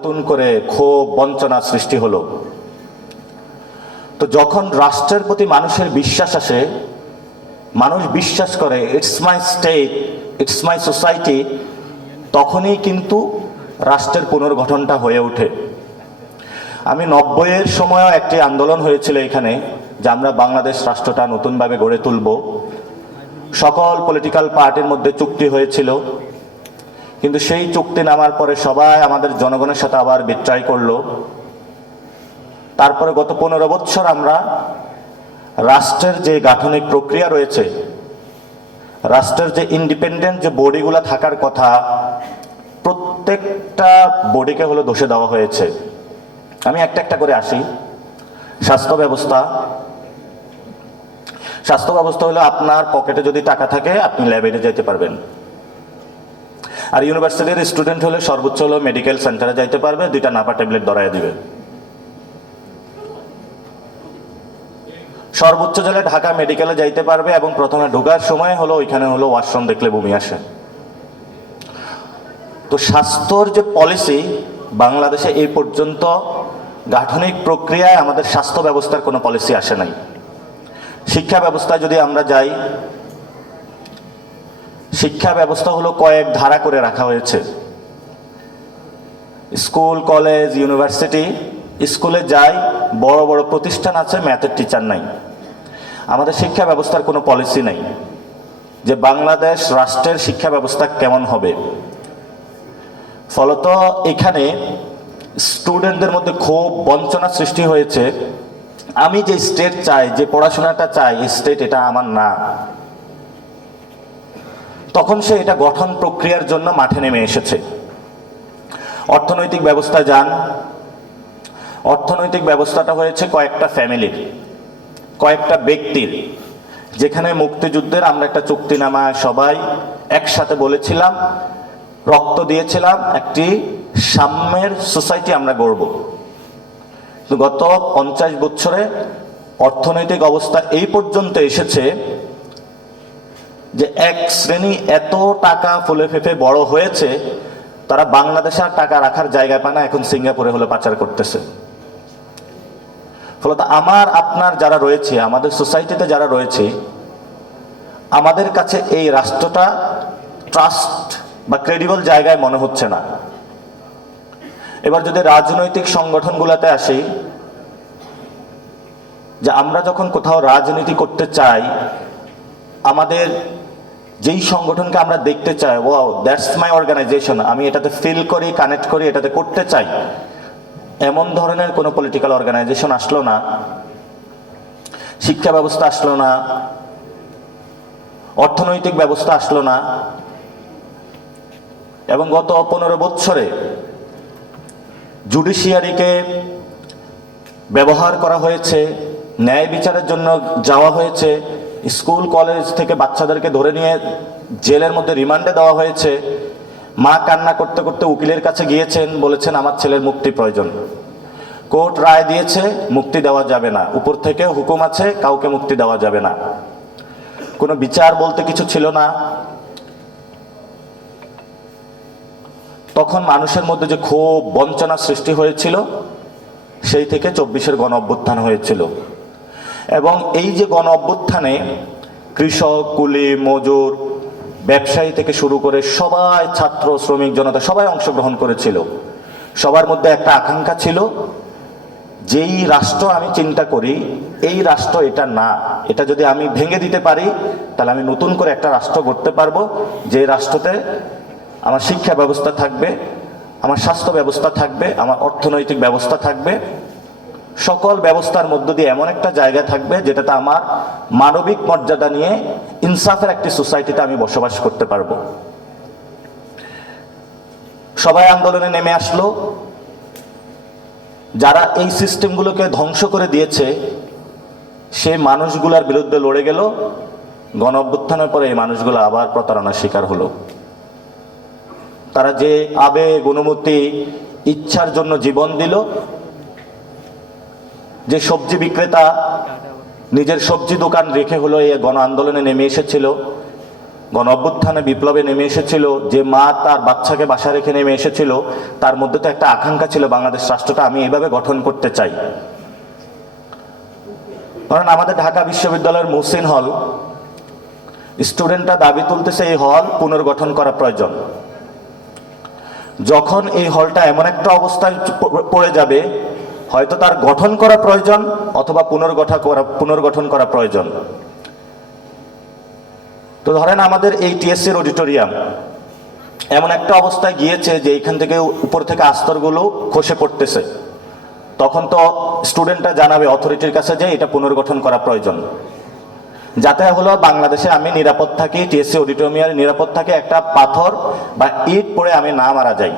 নতুন করে ক্ষোভ বঞ্চনা সৃষ্টি হলো। তো যখন রাষ্ট্রের প্রতি মানুষের বিশ্বাস আসে, মানুষ বিশ্বাস করে it's my state, it's my society, তখনই কিন্তু রাষ্ট্রের পুনর্গঠনটা হয়ে ওঠে। আমি 90-এর সময়ও একটি আন্দোলন হয়েছিল এখানে যে আমরা বাংলাদেশ রাষ্ট্রটা নতুনভাবে গড়ে তুলব। সকল পলিটিক্যাল পার্টির মধ্যে চুক্তি হয়েছিল, কিন্তু সেই চুক্তি নামার পরে সবাই আমাদের জনগণের সাথে আবার বিট্রাই করলো। তারপরে গত 15 বছর আমরা রাষ্ট্রের যে গাঠনিক প্রক্রিয়া রয়েছে, রাষ্ট্রের যে ইন্ডিপেন্ডেন্ট যে বডিগুলো থাকার কথা, প্রত্যেকটা বডিকে হলো দোষে দেওয়া হয়েছে। আমি একটা একটা করে আসি। স্বাস্থ্য ব্যবস্থা হলো আপনার পকেটে যদি টাকা থাকে আপনি ল্যাবে যেতে পারবেন, আর ইউনিভার্সিটির স্টুডেন্ট হলে সর্বোচ্চ হলো মেডিকেল সেন্টারে যাইতে পারবে, 2টা নাপা ট্যাবলেট ধরাইয়া দিবে। সর্বোচ্চ জেলে ঢাকা মেডিকেলে যাইতে পারবে এবং প্রথমে ঢোকার সময় হলো ওইখানে হলো ওয়াশরুম দেখলে বমি আসে। তো স্বাস্থ্যর যে পলিসি বাংলাদেশে এই পর্যন্ত গাঠনিক প্রক্রিয়ায় আমাদের স্বাস্থ্য ব্যবস্থার কোনো পলিসি আসে নাই। শিক্ষা ব্যবস্থায় যদি আমরা যাই, শিক্ষা ব্যবস্থা হলো কয়েক ধারা করে রাখা হয়েছে। স্কুল, কলেজ, ইউনিভার্সিটি, স্কুলে যাই, বড় বড় প্রতিষ্ঠান আছে, ম্যাথের টিচার নাই। আমাদের শিক্ষা ব্যবস্থার কোনো পলিসি নাই যে বাংলাদেশ রাষ্ট্রের শিক্ষা ব্যবস্থা কেমন হবে। ফলত এখানে স্টুডেন্টদের মধ্যে খুব বঞ্চনা সৃষ্টি হয়েছে। আমি যে স্টেট চাই, যে পড়াশোনাটা চাই, এই স্টেট এটা আমার না। তখন সে এটা গঠন প্রক্রিয়ার জন্য মাঠে নেমে এসেছে। অর্থনৈতিক ব্যবস্থা যান, অর্থনৈতিক ব্যবস্থাটা হয়েছে কয়েকটা ফ্যামিলির, কয়েকটা ব্যক্তির, যেখানে মুক্তিযুদ্ধের আমরা একটা চুক্তিনামায় সবাই একসাথে বলেছিলাম, রক্ত দিয়েছিলাম, একটি সাম্যের সোসাইটি আমরা গড়ব। গত 50 বছরে অর্থনৈতিক অবস্থা এই পর্যন্ত এসেছে যে এক শ্রেণী এত টাকা ফুলে ফেঁপে বড় হয়েছে, তারা বাংলাদেশে আর টাকা রাখার জায়গা পায় না, এখন সিঙ্গাপুরে হলে পাচার করতেছে। ফলত আমার আপনার যারা রয়েছে, আমাদের সোসাইটিতে যারা রয়েছে, আমাদের কাছে এই রাষ্ট্রটা ট্রাস্ট বা ক্রেডিবল জায়গায় মনে হচ্ছে না। এবার যদি রাজনৈতিক সংগঠনগুলোতে আসি, যে আমরা যখন কোথাও রাজনীতি করতে চাই, আমাদের যেই সংগঠনকে আমরা দেখতে চাই, ওয়াও দ্যাটস মাই অর্গানাইজেশন, আমি এটাতে ফিল করি, কানেক্ট করি, এটাতে করতে চাই, এমন ধরনের কোনো পলিটিক্যাল অর্গানাইজেশন আসলো না, শিক্ষা ব্যবস্থা আসলো না, অর্থনৈতিক ব্যবস্থা আসলো না। এবং গত 15 বছরে জুডিশিয়ারিকে ব্যবহার করা হয়েছে, ন্যায় বিচারের জন্য যাওয়া হয়েছে, স্কুল কলেজ থেকে বাচ্চাদেরকে ধরে নিয়ে জেলের মধ্যে রিমান্ডে দেওয়া হয়েছে। মা কান্না করতে করতে উকিলের কাছে গিয়েছেন, বলেছেন আমার ছেলের মুক্তি প্রয়োজন। কোর্ট রায় দিয়েছে মুক্তি দেওয়া যাবে না, উপর থেকে হুকুম আছে কাউকে মুক্তি দেওয়া যাবে না, কোনো বিচার বলতে কিছু ছিল না। তখন মানুষের মধ্যে যে খুব বঞ্চনা সৃষ্টি হয়েছিল, সেই থেকে 24-এর গণ অভ্যুত্থান হয়েছিল। এবং এই যে গণ অভ্যুত্থানে কৃষক, কুলি, মজুর, ব্যবসায়ী থেকে শুরু করে সবাই, ছাত্র, শ্রমিক, জনতা সবাই অংশগ্রহণ করেছিল। সবার মধ্যে একটা আকাঙ্ক্ষা ছিল, যেই রাষ্ট্র আমি চিন্তা করি এই রাষ্ট্র এটা না, এটা যদি আমি ভেঙে দিতে পারি তাহলে আমি নতুন করে একটা রাষ্ট্র গড়তে পারবো, যে রাষ্ট্রতে আমার শিক্ষা ব্যবস্থা থাকবে, আমার স্বাস্থ্য ব্যবস্থা থাকবে, আমার অর্থনৈতিক ব্যবস্থা থাকবে, সকল ব্যবস্থার মধ্য দিয়ে এমন একটা জায়গা থাকবে যেটাতে আমার মানবিক মর্যাদা নিয়ে ইনসাফের একটি সোসাইটিতে আমি বসবাস করতে পারবো। সবাই আন্দোলনে নেমে আসলো। যারা এই সিস্টেমগুলোকে ধ্বংস করে দিয়েছে সেই মানুষগুলোর বিরুদ্ধে লড়ে গেল। গণ অভ্যুত্থানের পরে এই মানুষগুলো আবার প্রতারণার শিকার হলো। তারা যে আবেগ, অনুমতি, ইচ্ছার জন্য জীবন দিল, যে সবজি বিক্রেতা নিজের সবজি দোকান রেখে হলো এই গণ আন্দোলনে নেমে এসেছিল, গণ অভ্যুত্থানে বিপ্লবে নেমে এসেছিল, যে মা তার বাচ্চাকে বাসা রেখে নেমে এসেছিল, তার মধ্যে তো একটা আকাঙ্ক্ষা ছিল বাংলাদেশ রাষ্ট্রটা আমি এইভাবে গঠন করতে চাই। কারণ আমাদের ঢাকা বিশ্ববিদ্যালয়ের মুহসিন হল, স্টুডেন্টরা দাবি তুলতেছে এই হল পুনর্গঠন করা প্রয়োজন। যখন এই হলটা এমন একটা অবস্থায় পড়ে যাবে, হয়তো তার গঠন করা প্রয়োজন অথবা পুনর্গঠন করা প্রয়োজন। তো ধরেন আমাদের এই টিএসসির অডিটোরিয়াম এমন একটা অবস্থায় গিয়েছে যে এইখান থেকে উপর থেকে আস্তরগুলো খসে পড়তেছে, তখন তো স্টুডেন্টরা জানাবে অথরিটির কাছে যে এটা পুনর্গঠন করা প্রয়োজন, যাতে হলো বাংলাদেশে আমি নিরাপদ থাকি, টিএসসি অডিটোরিয়ামে নিরাপদ থাকে, একটা পাথর বা ইট পড়ে আমি না মারা যাই।